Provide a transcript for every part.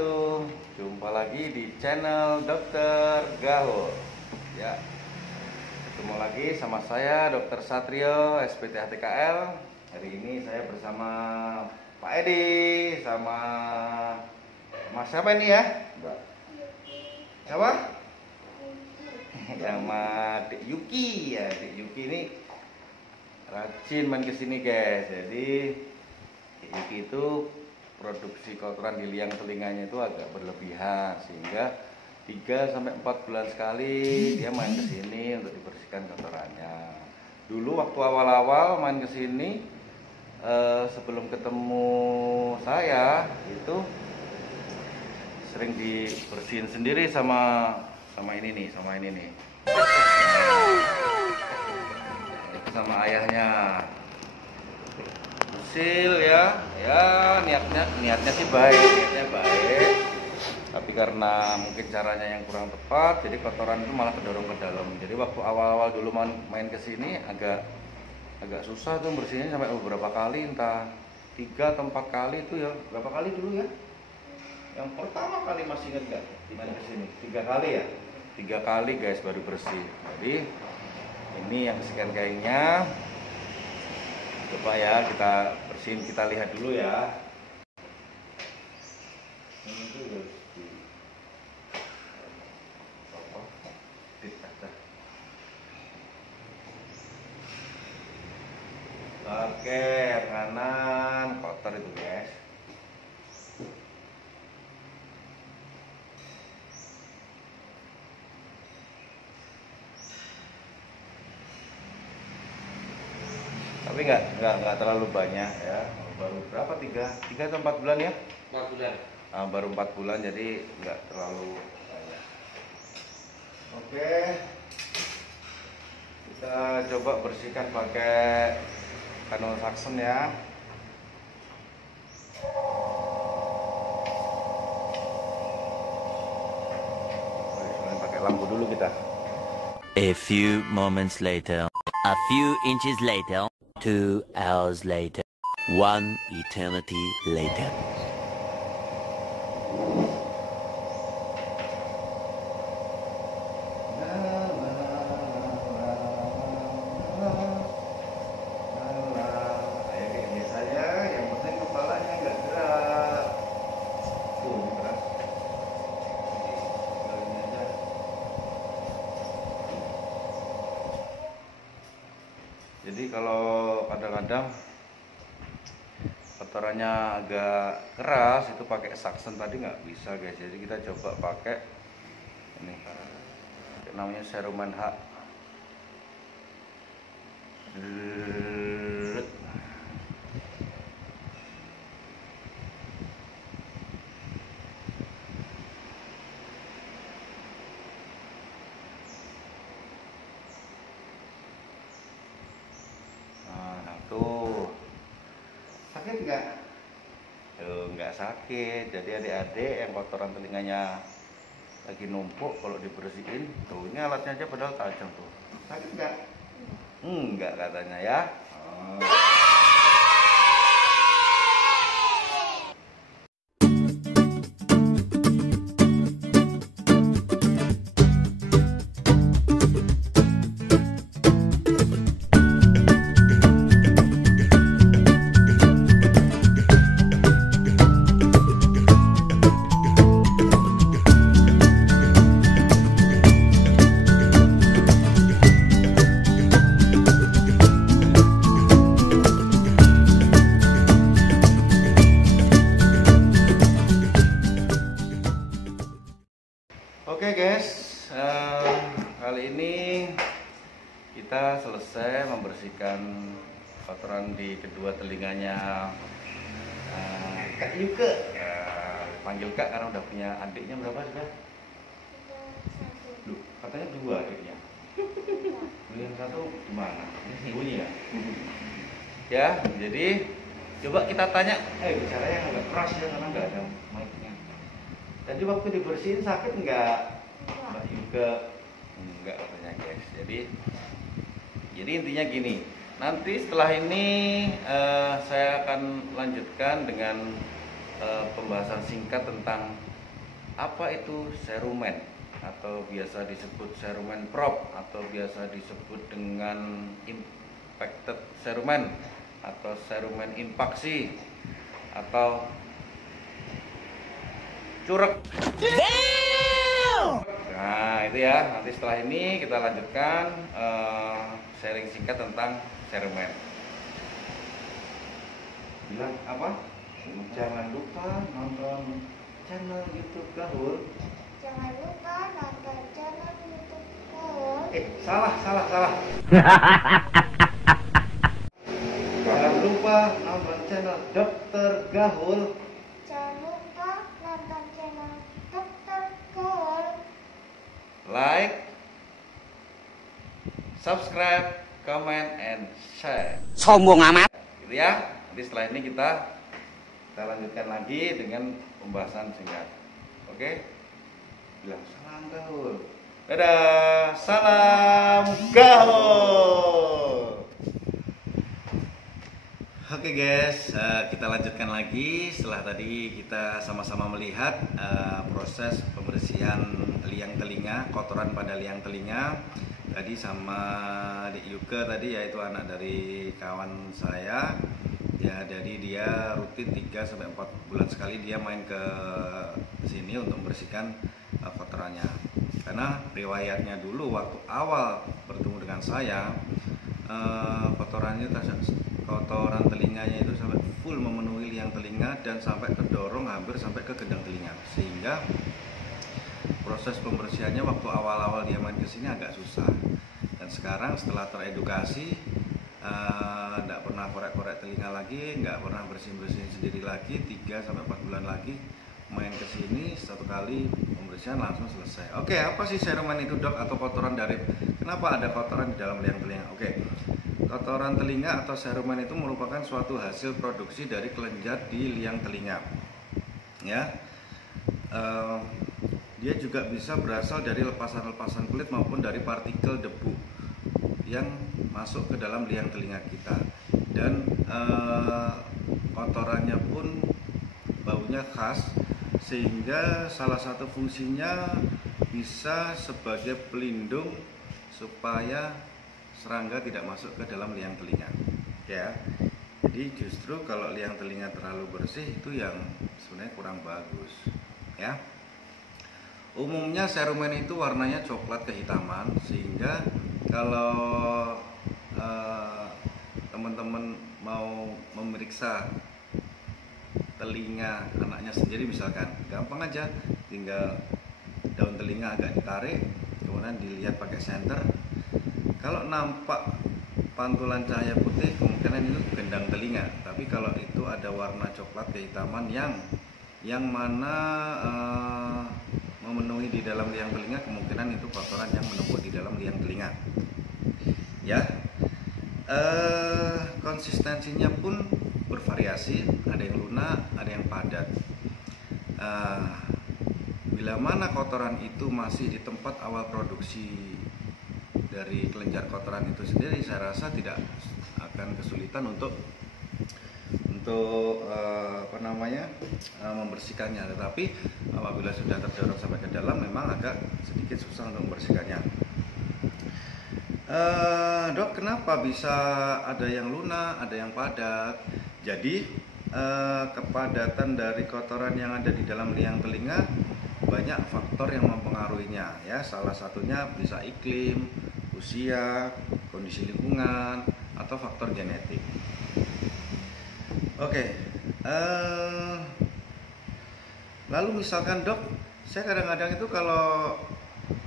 wabarakatuh. Jumpa lagi di channel Dokter Gaul. Ya, ketemu lagi sama saya Dr. Satrio, SPT HTKL. Hari ini saya bersama Pak Edi sama Mas siapa ini ya? Siapa? Sama Dek Yuki ya. Dek Yuki ini rajin main kesini guys. Jadi Dek Yuki itu produksi kotoran di liang telinganya itu agak berlebihan, sehingga 3-4 bulan sekali dia main ke sini untuk dibersihkan kotorannya. Dulu waktu awal-awal main ke sini sebelum ketemu saya itu sering dibersihin sendiri sama ini nih. Itu sama ayahnya. Hasil ya niatnya sih baik, tapi karena mungkin caranya yang kurang tepat, jadi kotoran itu malah kedorong ke dalam. Jadi waktu awal-awal dulu main ke sini agak susah tuh bersihnya, sampai beberapa kali, entah 3 atau 4 kali itu ya. Berapa kali dulu ya? Yang pertama kali masih ingat nggak? Main ke sini 3 kali ya? 3 kali guys baru bersih. Jadi ini yang kesekian kalinya. Coba ya kita bersihin, kita lihat dulu ya. Oke, yang kanan kotor itu guys. Tapi nggak terlalu banyak ya. Baru berapa? 3 atau 4 bulan ya? 4 bulan. Baru 4 bulan, jadi nggak terlalu banyak. Oke, kita coba bersihkan pakai kanul saksen ya. Pakai lampu dulu kita. A few moments later, a few inches later, 2 hours later, 1 eternity later. Jadi kalau kadang-kadang kotorannya agak keras itu pakai saksen tadi nggak bisa guys. Jadi kita coba pakai ini, namanya serumen H. Tuh, sakit nggak? Tuh, nggak sakit. Jadi adik-adik yang kotoran telinganya lagi numpuk, kalau dibersihin, tuh ini alatnya aja padahal tajam tuh. Sakit nggak? Nggak katanya ya. Oke guys, kali ini kita selesai membersihkan kotoran di kedua telinganya Kak Yuke. Panggil Kak karena udah punya adiknya berapa sudah? Duh, katanya 2 adiknya. Yang 1 gimana? Bunyi ya? Ya, jadi coba kita tanya. Bicaranya agak keras ya karena nggak ada mic-nya. Tadi waktu dibersihin sakit nggak? Mbak Yuke? Enggak katanya guys. Jadi intinya gini. Nanti setelah ini saya akan lanjutkan dengan pembahasan singkat tentang apa itu serumen, atau biasa disebut serumen prop, atau biasa disebut dengan impacted serumen, atau serumen impaksi, atau curek. Nah itu ya, nanti setelah ini kita lanjutkan sharing singkat tentang serumen. Bilang apa? Jangan lupa nonton channel YouTube Gaul. Jangan lupa nonton channel YouTube Gaul. Salah. Jangan lupa nonton channel Dokter Gaul. Jangan lupa nonton channel Dokter Gaul. Like, subscribe, comment, and share. Sombong amat. Gitu ya. Nanti setelah ini kita lanjutkan lagi dengan pembahasan singkat. Oke? Bilang salam gaul. Dadah, salam gaul. Oke guys, kita lanjutkan lagi setelah tadi kita sama-sama melihat proses pembersihan liang telinga, kotoran pada liang telinga. Tadi sama Dik Yuke tadi, yaitu anak dari kawan saya. Ya, jadi dia rutin 3-4 bulan sekali dia main ke sini untuk membersihkan kotorannya. Karena riwayatnya dulu waktu awal bertemu dengan saya, kotoran telinganya itu sampai full memenuhi liang telinga dan sampai terdorong hampir sampai ke gendang telinga, sehingga proses pembersihannya waktu awal-awal dia main ke sini agak susah. Dan sekarang setelah teredukasi, nggak pernah korek-korek telinga lagi, nggak pernah bersihin sendiri lagi, 3-4 bulan lagi main ke sini satu kali pembersihan langsung selesai. Oke, apa sih serumen itu dok, atau kotoran dari kenapa ada kotoran di dalam liang telinga? Oke, kotoran telinga atau serumen itu merupakan suatu hasil produksi dari kelenjar di liang telinga. Ya, dia juga bisa berasal dari lepasan-lepasan kulit maupun dari partikel debu yang masuk ke dalam liang telinga kita. Dan kotorannya pun baunya khas, sehingga salah satu fungsinya bisa sebagai pelindung supaya serangga tidak masuk ke dalam liang telinga. Ya, jadi justru kalau liang telinga terlalu bersih itu yang sebenarnya kurang bagus. Ya, umumnya serumen itu warnanya coklat kehitaman, sehingga kalau teman-teman mau memeriksa telinga anaknya sendiri misalkan, gampang aja, tinggal daun telinga agak ditarik, kemudian dilihat pakai senter. Kalau nampak pantulan cahaya putih, kemungkinan itu gendang telinga. Tapi kalau itu ada warna coklat kehitaman yang mana memenuhi di dalam liang telinga, kemungkinan itu kotoran yang menumpuk di dalam liang telinga. Ya, konsistensinya pun bervariasi, ada yang lunak, ada yang padat. Bila mana kotoran itu masih di tempat awal produksi dari kelenjar kotoran itu sendiri, saya rasa tidak akan kesulitan untuk membersihkannya. Tetapi apabila sudah terdorong sampai ke dalam, memang agak sedikit susah untuk membersihkannya. Dok, kenapa bisa ada yang lunak, ada yang padat? Jadi kepadatan dari kotoran yang ada di dalam liang telinga banyak faktor yang mempengaruhinya. Ya, salah satunya bisa iklim, usia, kondisi lingkungan, atau faktor genetik. Oke, lalu misalkan dok, saya kadang-kadang itu kalau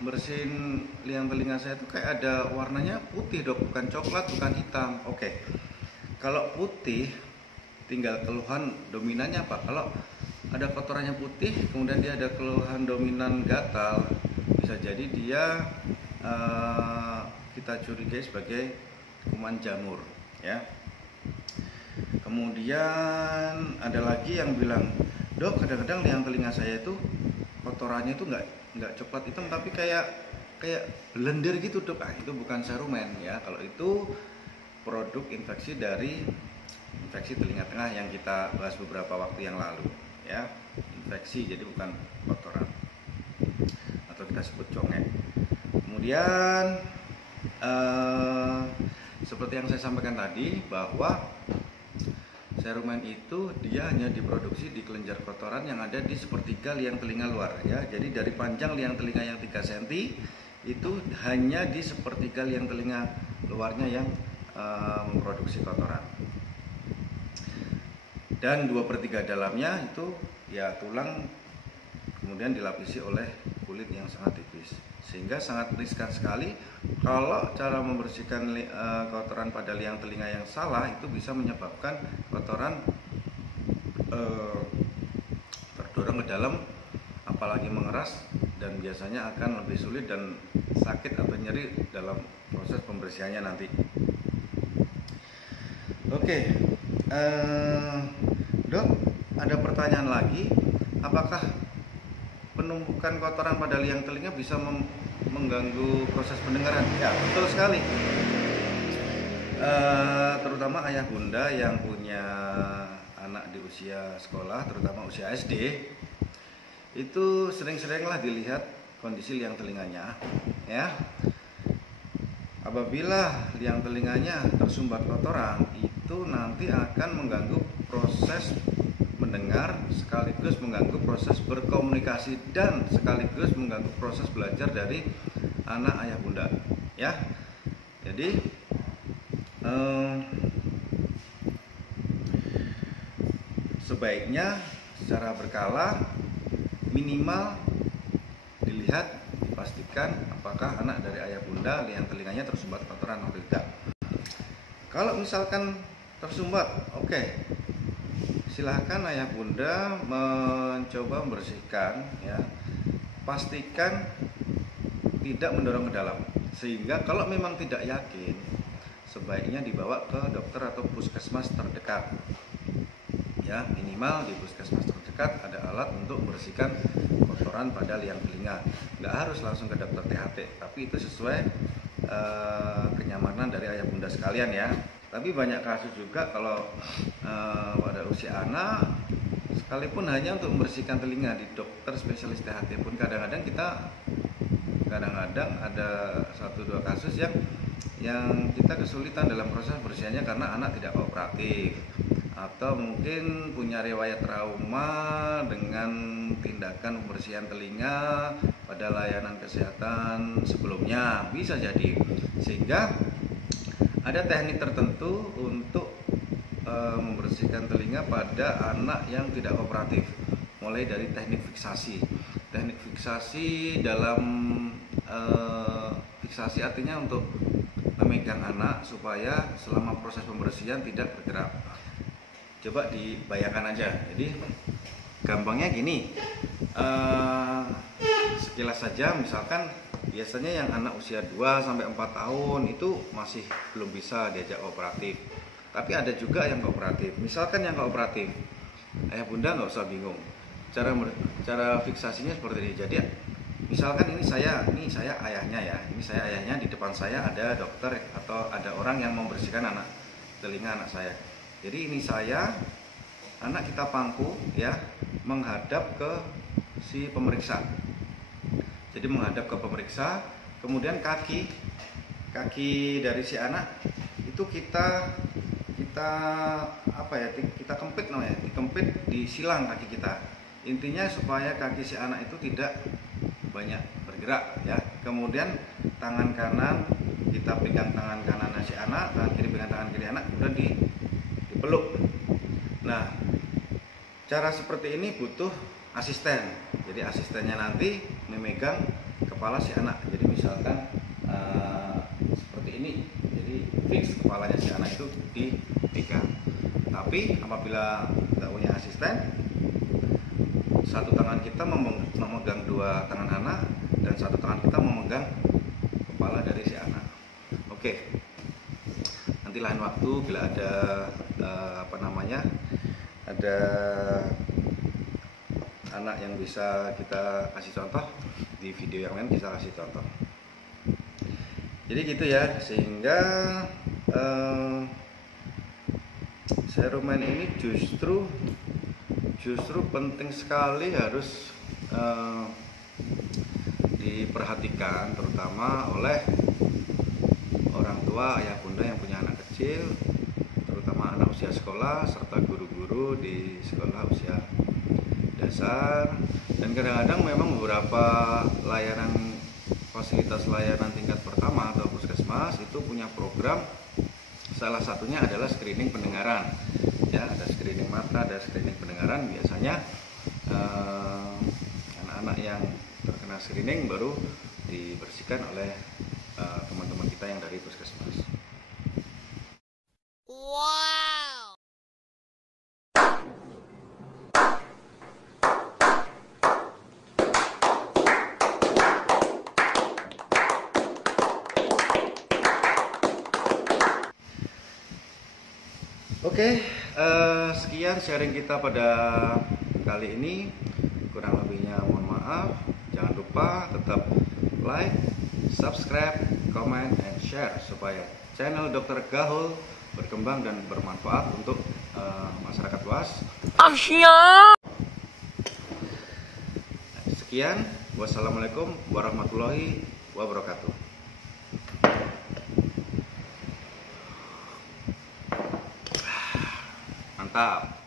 bersihin liang telinga saya itu kayak ada warnanya putih dok, bukan coklat, bukan hitam. Oke, kalau putih tinggal keluhan dominannya apa? Kalau ada kotorannya putih, kemudian dia ada keluhan dominan gatal, bisa jadi dia kita curigai sebagai kuman jamur, ya. Kemudian ada lagi yang bilang, dok, kadang-kadang liang telinga saya itu kotorannya itu nggak coklat hitam, tapi kayak blender gitu dok. Itu bukan serumen ya. Kalau itu produk infeksi dari infeksi telinga tengah yang kita bahas beberapa waktu yang lalu ya, infeksi, jadi bukan kotoran atau kita sebut congek. Kemudian seperti yang saya sampaikan tadi, bahwa serumen itu dia hanya diproduksi di kelenjar kotoran yang ada di sepertiga liang telinga luar ya. Jadi dari panjang liang telinga yang 3 cm itu hanya di sepertiga liang telinga luarnya yang memproduksi kotoran. Dan 2/3 dalamnya itu ya tulang, kemudian dilapisi oleh kulit yang sangat tipis, sehingga sangat riskan sekali kalau cara membersihkan kotoran pada liang telinga yang salah, itu bisa menyebabkan kotoran terdorong ke dalam, apalagi mengeras, dan biasanya akan lebih sulit dan sakit atau nyeri dalam proses pembersihannya nanti. Oke, Dok, ada pertanyaan lagi, apakah penumpukan kotoran pada liang telinga bisa mengganggu proses pendengaran? Ya, betul sekali. Terutama ayah bunda yang punya anak di usia sekolah, terutama usia SD, itu sering-seringlah dilihat kondisi liang telinganya, ya. Apabila liang telinganya tersumbat kotoran, itu nanti akan mengganggu proses mendengar, sekaligus mengganggu proses berkomunikasi, dan sekaligus mengganggu proses belajar dari anak ayah bunda, ya. Jadi sebaiknya secara berkala minimal dilihat, dipastikan apakah anak dari ayah bunda liang telinganya tersumbat kotoran atau tidak. Kalau misalkan tersumbat, oke, silahkan ayah bunda mencoba membersihkan, ya. Pastikan tidak mendorong ke dalam, sehingga kalau memang tidak yakin, sebaiknya dibawa ke dokter atau puskesmas terdekat, ya. Minimal di puskesmas terdekat ada alat untuk membersihkan kotoran pada liang telinga. Nggak harus langsung ke dokter THT, tapi itu sesuai kenyamanan dari ayah bunda sekalian, ya. Tapi banyak kasus juga kalau pada usia anak, sekalipun hanya untuk membersihkan telinga di dokter spesialis THT pun kadang-kadang ada 1-2 kasus yang kita kesulitan dalam proses bersihnya karena anak tidak kooperatif, atau mungkin punya riwayat trauma dengan tindakan pembersihan telinga pada layanan kesehatan sebelumnya, bisa jadi. Sehingga ada teknik tertentu untuk membersihkan telinga pada anak yang tidak kooperatif, mulai dari teknik fiksasi. Teknik fiksasi dalam fiksasi artinya untuk memegang anak supaya selama proses pembersihan tidak bergerak. Coba dibayangkan aja. Jadi gampangnya gini, sekilas saja, misalkan biasanya yang anak usia 2-4 tahun itu masih belum bisa diajak kooperatif, tapi ada juga yang kooperatif. Misalkan yang kooperatif, ayah bunda nggak usah bingung, cara fiksasinya seperti ini. Jadi misalkan ini saya ayahnya, ya, ini saya ayahnya, di depan saya ada dokter atau ada orang yang membersihkan telinga anak saya. Jadi ini saya, anak kita pangku, ya, menghadap ke si pemeriksa. Jadi menghadap ke pemeriksa, kemudian kaki dari si anak itu kita kempit namanya, dikempit di silang kaki kita. Intinya supaya kaki si anak itu tidak banyak bergerak, ya. Kemudian tangan kanan kita pegang tangan kanan si anak, tangan kiri pegang tangan kiri anak, kemudian dipeluk. Nah, cara seperti ini butuh asisten. Jadi asistennya nanti memegang kepala si anak. Jadi misalkan seperti ini, jadi fix kepalanya si anak itu dipegang. Tapi apabila tidak punya asisten, satu tangan kita memegang 2 tangan anak, dan satu tangan kita memegang kepala dari si anak. Oke, nanti lain waktu bila ada ada anak yang bisa kita kasih contoh, di video yang lain bisa kasih contoh. Jadi gitu ya, sehingga serumen ini justru justru penting sekali harus diperhatikan, terutama oleh orang tua, ayah bunda yang punya anak kecil, terutama anak usia sekolah serta guru-guru di sekolah usia dasar. Dan kadang-kadang memang beberapa fasilitas layanan tingkat pertama atau puskesmas itu punya program, salah satunya adalah screening pendengaran. Ya, ada screening mata, ada screening pendengaran. Biasanya anak-anak yang terkena screening baru dibersihkan oleh teman-teman kita yang dari puskesmas. Wow. Oke, sekian sharing kita pada kali ini. Kurang lebihnya mohon maaf. Jangan lupa tetap like, subscribe, comment, and share supaya channel Dr. Gahul berkembang dan bermanfaat untuk masyarakat luas. Sekian, wassalamualaikum warahmatullahi wabarakatuh. Mantap.